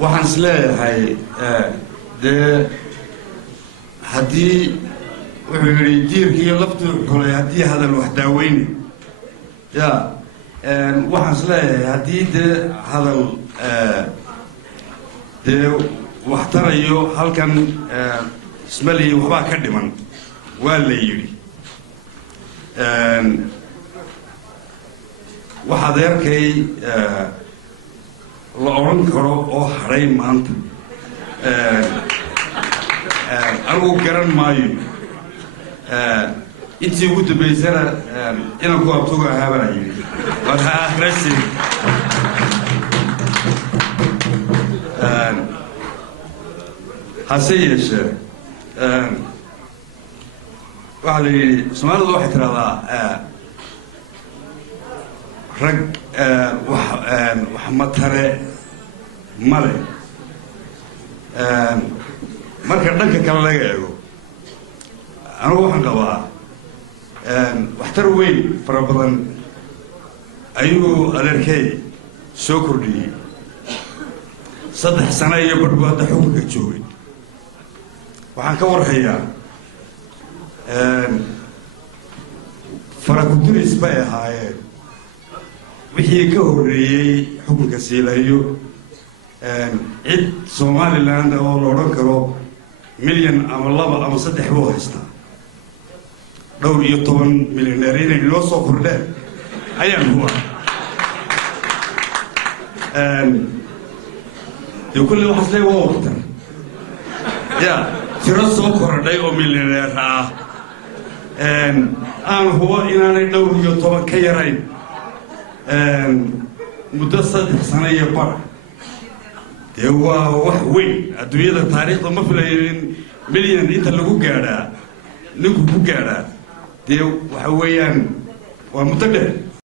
waxaan isleeyahay dee haddii wuxuu yidhi jiirkiiyo laftuu xulay haddii hadal wax daaweyne ya waxaan isleeyahay haddii dee hadal dee wax tarayo halkan ismaliyi waxbaa ka dhiman waa la yidhi wax adeerkay la odhan karo oo hadhay maanta anigu garan maayo intii ugu dambaysana inaan ku abtuga ahaa baa yidhi marka akhrasi hase yeeshee waxaa la yidhi Soomaalidu waxay tiraahdaa rag wax matare male marka dhanka kale laga eego anigu waxaan qabaa waxtar weyn fara badan ayuu adeerkay soo kordhiyey 3 sano iyo badh buu hadda xukunka joogay waxaan ka warhayaa farakudiris bay ahaayeen wixii ka horreeyey xukunka siilayo cid Somaliland oo la odhan karo milyan ama 2 ama 3 buu haystaa dhowr iyo 10 milyaneer inay loo soo kordheen ayaan huwa يقول لي واحد ليه وقت يا ترى كردي أو مليونير أنا هو إن أنا دور يوتيوب كيرين مدرسة سنة يبار هو وين الدنيا التاريخ ما في مليون أنت اللي هو قاعد نقول قاعد ده وحويان ومتبع